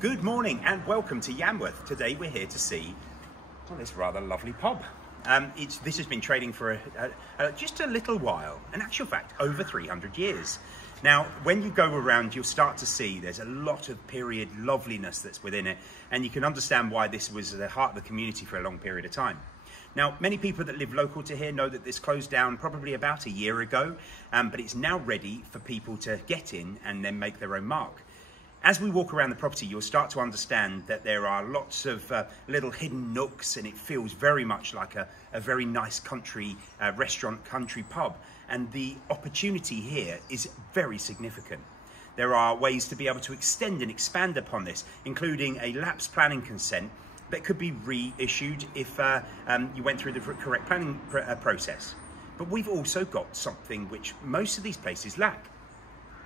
Good morning and welcome to Yanwath. Today we're here to see this rather lovely pub. This has been trading for just a little while, in actual fact over 300 years. Now when you go around you'll start to see there's a lot of period loveliness that's within it, and you can understand why this was the heart of the community for a long period of time. Now, many people that live local to here know that this closed down probably about a year ago, but it's now ready for people to get in and then make their own mark. As we walk around the property, you'll start to understand that there are lots of little hidden nooks, and it feels very much like a very nice country restaurant, country pub. And the opportunity here is very significant. There are ways to be able to extend and expand upon this, including a lapsed planning consent that could be reissued if you went through the correct planning process. But we've also got something which most of these places lack.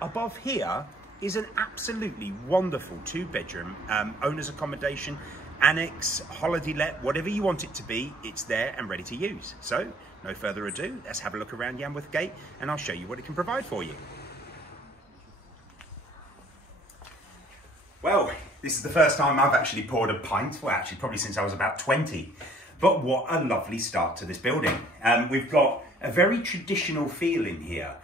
Above here is an absolutely wonderful 2-bedroom owner's accommodation, annex, holiday let, whatever you want it to be, it's there and ready to use. So, no further ado, let's have a look around Yanwath Gate and I'll show you what it can provide for you. Well, this is the first time I've actually poured a pint, well actually probably since I was about 20. But what a lovely start to this building. We've got a very traditional feel in here.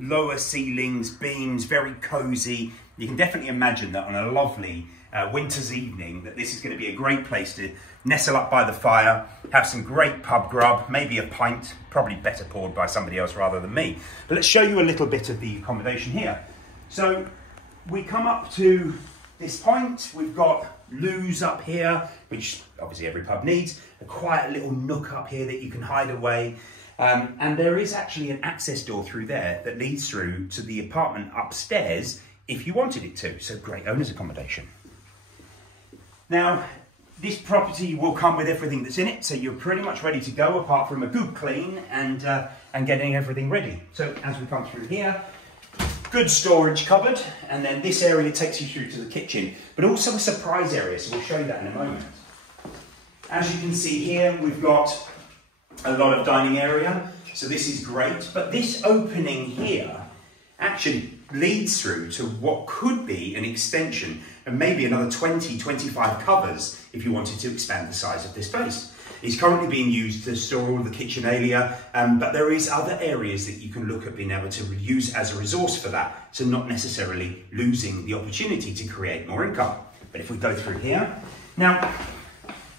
Lower ceilings, beams, very cosy. You can definitely imagine that on a lovely winter's evening that this is going to be a great place to nestle up by the fire, have some great pub grub, maybe a pint, probably better poured by somebody else rather than me. But let's show you a little bit of the accommodation here. So we come up to this point, we've got loos up here, which obviously every pub needs, a quiet little nook up here that you can hide away. And there is actually an access door through there that leads through to the apartment upstairs if you wanted it to. So great owner's accommodation. Now, this property will come with everything that's in it, so you're pretty much ready to go apart from a good clean and getting everything ready. So as we come through here, good storage cupboard, and then this area takes you through to the kitchen, but also a surprise area, so we'll show you that in a moment. As you can see here, we've got a lot of dining area, so this is great, but this opening here actually leads through to what could be an extension and maybe another 20-25 covers if you wanted to expand the size of this space. It's currently being used to store all the kitchenalia, but there is other areas that you can look at being able to use as a resource for that, so not necessarily losing the opportunity to create more income. But if we go through here, now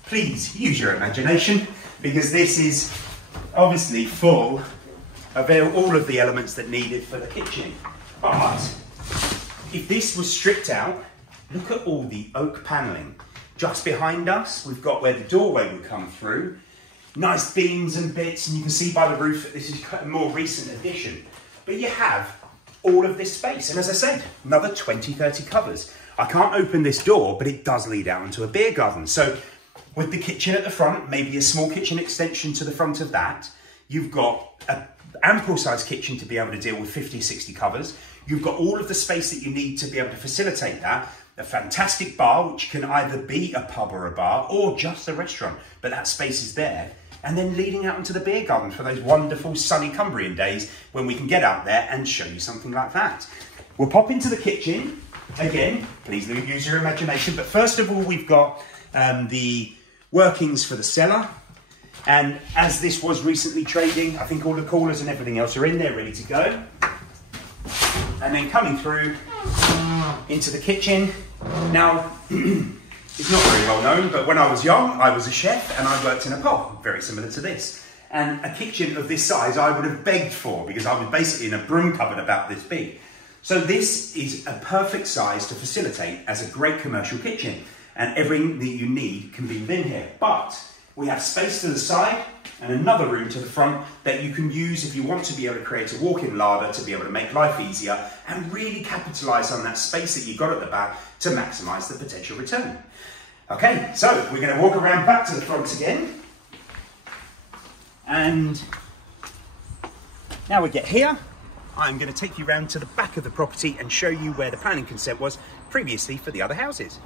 please use your imagination, because this is obviously full of all of the elements that needed for the kitchen. But if this was stripped out, look at all the oak panelling. Just behind us, we've got where the doorway would come through. Nice beams and bits, and you can see by the roof that this is a more recent addition. But you have all of this space, and as I said, another 20-30 covers. I can't open this door, but it does lead out into a beer garden. So with the kitchen at the front, maybe a small kitchen extension to the front of that, you've got an ample sized kitchen to be able to deal with 50-60 covers. You've got all of the space that you need to be able to facilitate that. A fantastic bar, which can either be a pub or a bar, or just a restaurant, but that space is there. And then leading out into the beer garden for those wonderful sunny Cumbrian days when we can get out there and show you something like that. We'll pop into the kitchen. Again, please use your imagination. But first of all, we've got the workings for the cellar. And as this was recently trading, I think all the coolers and everything else are in there ready to go. And then coming through into the kitchen. Now, it's not very well known, but when I was young, I was a chef and I worked in a pub, very similar to this. And a kitchen of this size I would have begged for, because I was basically in a broom cupboard about this big. So this is a perfect size to facilitate as a great commercial kitchen, and everything that you need can be within here. But we have space to the side and another room to the front that you can use if you want to be able to create a walk-in larder to be able to make life easier and really capitalise on that space that you've got at the back to maximise the potential return. Okay, so we're going to walk around back to the front again. And now we get here, I'm going to take you round to the back of the property and show you where the planning consent was previously for the other houses.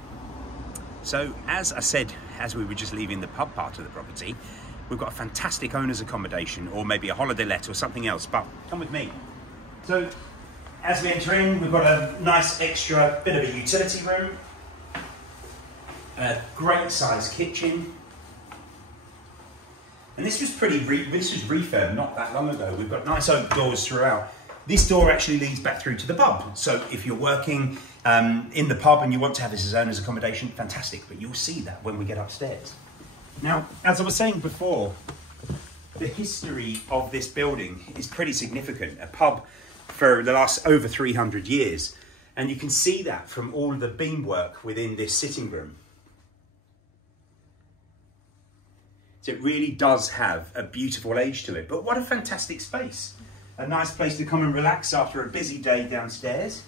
So as I said, as we were just leaving the pub part of the property, we've got a fantastic owner's accommodation, or maybe a holiday let or something else, but come with me. So as we enter in, we've got a nice extra bit of a utility room. A great size kitchen. And this was refurb not that long ago. We've got nice oak doors throughout. This door actually leads back through to the pub. So if you're working in the pub and you want to have this as owner's accommodation, fantastic. But you'll see that when we get upstairs. Now, as I was saying before, the history of this building is pretty significant. A pub for the last over 300 years. And you can see that from all the beamwork within this sitting room. So it really does have a beautiful age to it. But what a fantastic space. A nice place to come and relax after a busy day downstairs.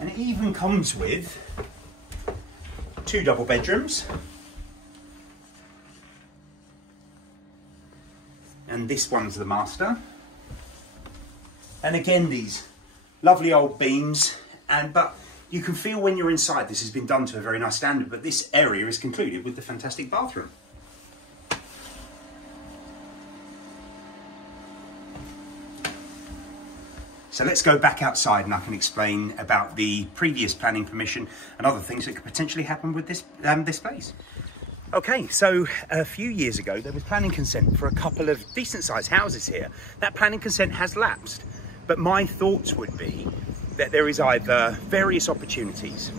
And it even comes with 2 double bedrooms. And this one's the master. And again, these lovely old beams. But you can feel when you're inside, this has been done to a very nice standard. But this area is concluded with the fantastic bathroom. So let's go back outside and I can explain about the previous planning permission and other things that could potentially happen with this place. Okay, so a few years ago, there was planning consent for a couple of decent sized houses here. That planning consent has lapsed, but my thoughts would be that there is either various opportunities.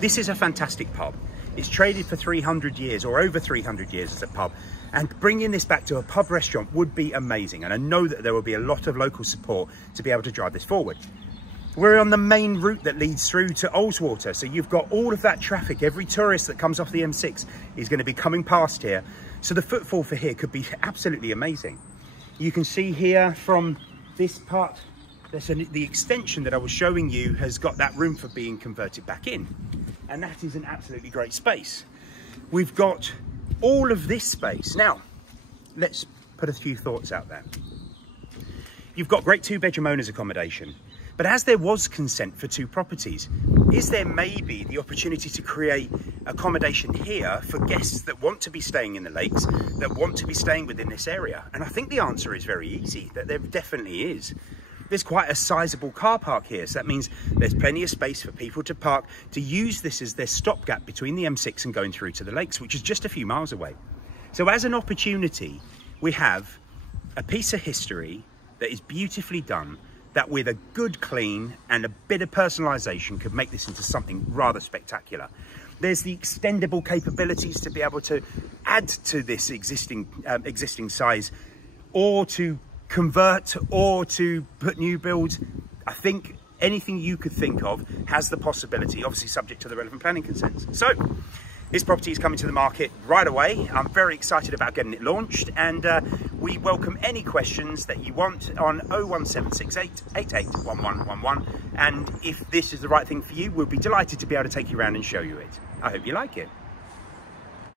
This is a fantastic pub. It's traded for 300 years or over 300 years as a pub. And bringing this back to a pub restaurant would be amazing. And I know that there will be a lot of local support to be able to drive this forward. We're on the main route that leads through to Ullswater. So you've got all of that traffic. Every tourist that comes off the M6 is going to be coming past here. So the footfall for here could be absolutely amazing. You can see here from this part, the extension that I was showing you has got that room for being converted back in. And that is an absolutely great space. We've got all of this space. Now, let's put a few thoughts out there. You've got great 2-bedroom owners accommodation, but as there was consent for 2 properties, is there maybe the opportunity to create accommodation here for guests that want to be staying in the lakes, that want to be staying within this area? And I think the answer is very easy, that there definitely is. There's quite a sizable car park here, so that means there's plenty of space for people to park, to use this as their stopgap between the M6 and going through to the lakes, which is just a few miles away. So as an opportunity, we have a piece of history that is beautifully done, that with a good clean and a bit of personalisation could make this into something rather spectacular. There's the extendable capabilities to be able to add to this existing size, or to convert, or to put new builds. I think anything you could think of has the possibility, obviously subject to the relevant planning consents. So this property is coming to the market right away. I'm very excited about getting it launched, and we welcome any questions that you want on 01768 881111. And if this is the right thing for you, we'll be delighted to be able to take you around and show you it. I hope you like it.